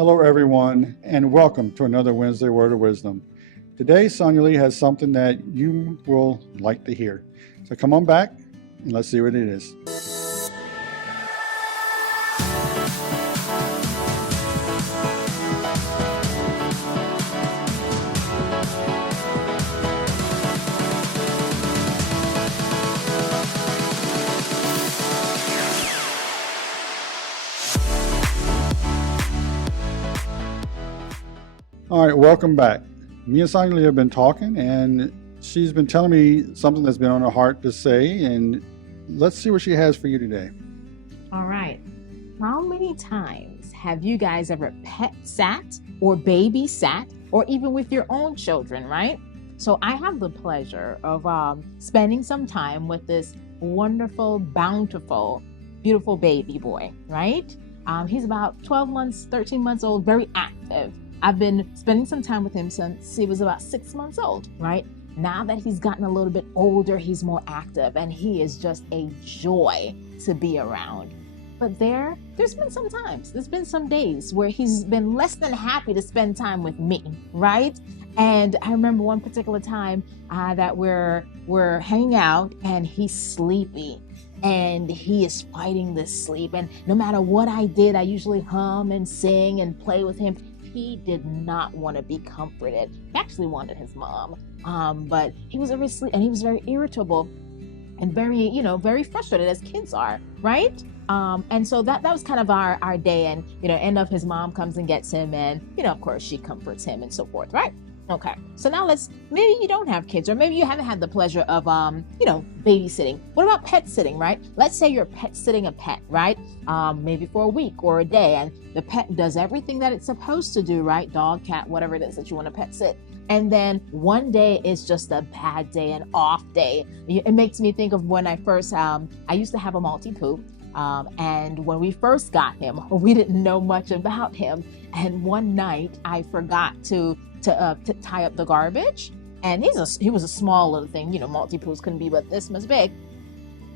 Hello, everyone, and welcome to another Wednesday Word of Wisdom. Today, Sonia Lee has something that you will like to hear. So come on back and let's see what it is. All right, welcome back. Me and Sonia Lee have been talking, and she's been telling me something that's been on her heart to say, and let's see what she has for you today. All right. How many times have you guys ever pet sat or baby sat, or even with your own children, right? So I have the pleasure of spending some time with this wonderful, bountiful, beautiful baby boy, right? He's about 12 months, 13 months old, very active. I've been spending some time with him since he was about 6 months old, right? Now that he's gotten a little bit older, he's more active, and he is just a joy to be around. But there's been some days where he's been less than happy to spend time with me, right? And I remember one particular time that we're hanging out, and he's sleepy, and he is fighting this sleep. And no matter what I did, I usually hum and sing and play with him. He did not want to be comforted. He actually wanted his mom, but he was very sleepy, and he was very irritable and very frustrated, as kids are, right? And so that was kind of our day. And end up his mom comes and gets him, and of course she comforts him and so forth, right? Okay, so now maybe you don't have kids, or maybe you haven't had the pleasure of babysitting. What about pet sitting, right? Let's say you're pet sitting a pet, right? Maybe for a week or a day, and the pet does everything that it's supposed to do, right? Dog, cat, whatever it is that you want to pet sit. And then one day is just a bad day, an off day. It makes me think of when I first, I used to have a Maltipoo. And when we first got him, we didn't know much about him. And one night I forgot to tie up the garbage. And he was a small little thing, Maltipoos couldn't be but this much big.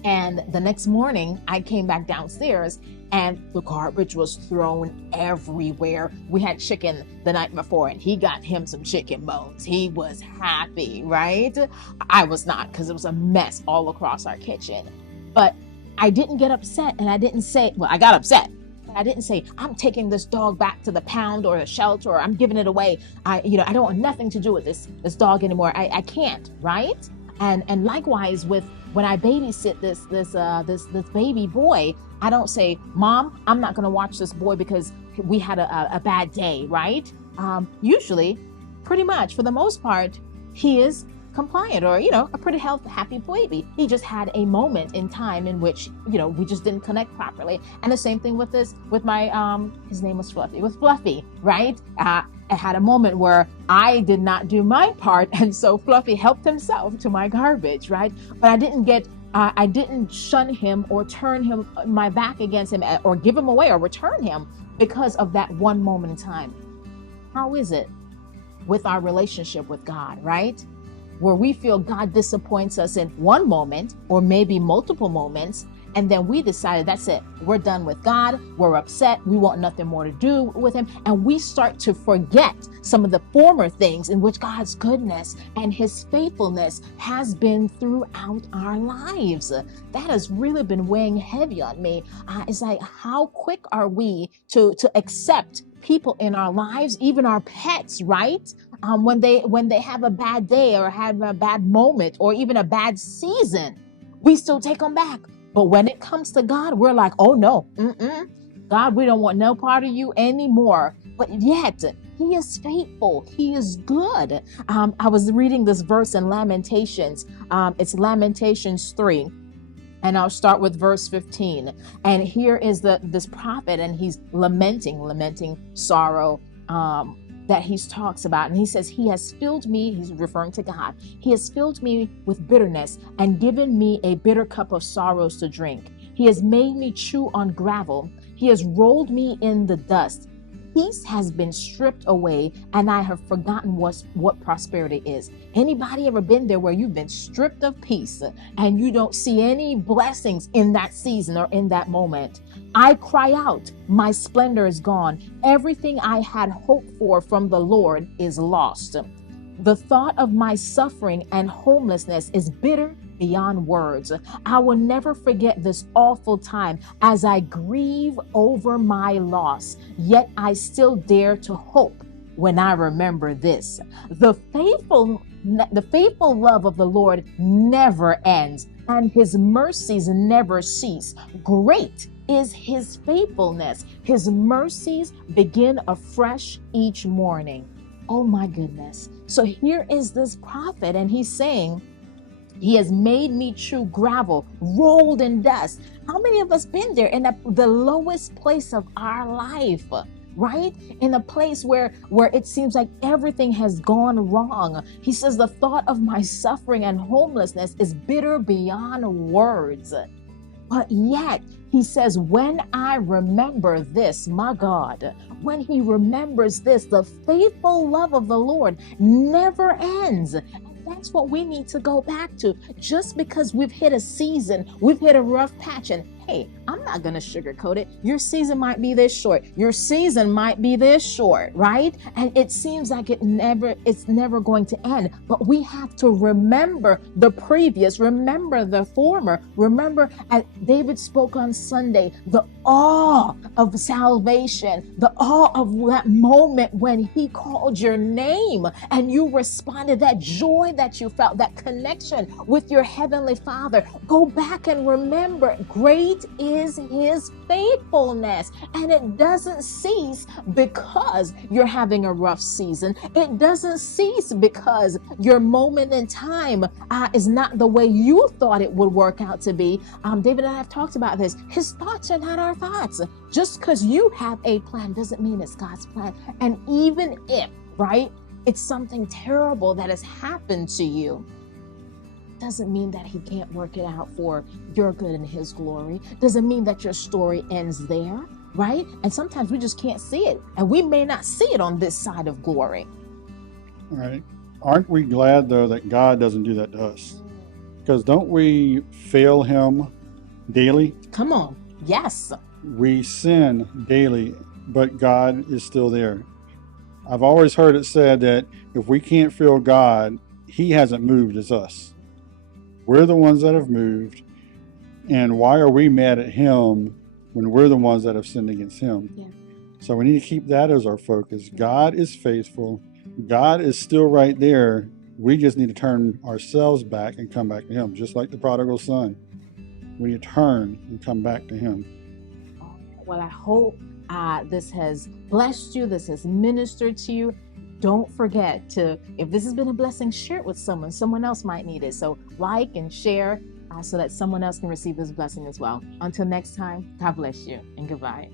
And the next morning I came back downstairs, and the garbage was thrown everywhere. We had chicken the night before, and he got him some chicken bones. He was happy, right? I was not, because it was a mess all across our kitchen. But I didn't get upset, and I didn't say, well, I got upset, but I didn't say, I'm taking this dog back to the pound or the shelter, or I'm giving it away. I don't want nothing to do with this dog anymore. I can't, right? And likewise with when I babysit this baby boy, I don't say, Mom, I'm not going to watch this boy because we had a bad day, right? Usually, pretty much for the most part, he is compliant, or a pretty happy baby. He just had a moment in time in which we just didn't connect properly. And the same thing with my his name was Fluffy. With Fluffy, right? I had a moment where I did not do my part, and so Fluffy helped himself to my garbage, right? But I didn't shun him or turn my back against him, or give him away or return him because of that one moment in time. How is it with our relationship with God, right? Where we feel God disappoints us in one moment, or maybe multiple moments, and then we decided that's it. We're done with God. We're upset. We want nothing more to do with him. And we start to forget some of the former things in which God's goodness and his faithfulness has been throughout our lives. That has really been weighing heavy on me. It's like, how quick are we to accept people in our lives, even our pets, right? When they have a bad day, or have a bad moment, or even a bad season, we still take them back. But when it comes to God, we're like, oh no, God, we don't want no part of you anymore. But yet, he is faithful. He is good. I was reading this verse in Lamentations. It's Lamentations 3. And I'll start with verse 15. And here is this prophet, and he's lamenting sorrow that he talks about. And he says, he has filled me, he's referring to God, he has filled me with bitterness and given me a bitter cup of sorrows to drink. He has made me chew on gravel. He has rolled me in the dust. Peace has been stripped away, and I have forgotten what prosperity is. Anybody ever been there where you've been stripped of peace and you don't see any blessings in that season or in that moment? I cry out, my splendor is gone. Everything I had hoped for from the Lord is lost. The thought of my suffering and homelessness is bitter beyond words. I will never forget this awful time as I grieve over my loss, yet I still dare to hope when I remember this. The faithful love of the Lord never ends, and his mercies never cease. Great is his faithfulness. His mercies begin afresh each morning. Oh my goodness. So here is this prophet, and he's saying, he has made me chew gravel, rolled in dust. How many of us been there in the lowest place of our life? Right? In a place where it seems like everything has gone wrong. He says, the thought of my suffering and homelessness is bitter beyond words. But yet, he says, when I remember this, my God, when he remembers this, the faithful love of the Lord never ends. And that's what we need to go back to. Just because we've hit a season, we've hit a rough patch, and hey, I'm not going to sugarcoat it. Your season might be this short. Your season might be this short, right? And it seems like it's never going to end. But we have to remember the previous, remember the former, remember, as David spoke on Sunday, the awe of salvation, the awe of that moment when he called your name and you responded, that joy that you felt, that connection with your heavenly Father. Go back and remember, great is his faithfulness, and it doesn't cease because you're having a rough season. It doesn't cease because your moment in time is not the way you thought it would work out to be. David and I have talked about this. His thoughts are not our thoughts. Just because you have a plan doesn't mean it's God's plan. And even if, right, it's something terrible that has happened to you, doesn't mean that he can't work it out for your good and his glory. Doesn't mean that your story ends there, right? And sometimes we just can't see it, and we may not see it on this side of glory. All right. Aren't we glad, though, that God doesn't do that to us? Because don't we fail him daily? Come on. Yes. We sin daily, but God is still there. I've always heard it said that if we can't feel God, he hasn't moved as us. We're the ones that have moved, and why are we mad at him when we're the ones that have sinned against him? Yeah. So we need to keep that as our focus. God is faithful. God is still right there. We just need to turn ourselves back and come back to him, just like the prodigal son. We need to turn and come back to him. Well, I hope this has blessed you. This has ministered to you. Don't forget to, if this has been a blessing, share it with someone. Someone else might need it. So like and share so that someone else can receive this blessing as well. Until next time, God bless you and goodbye.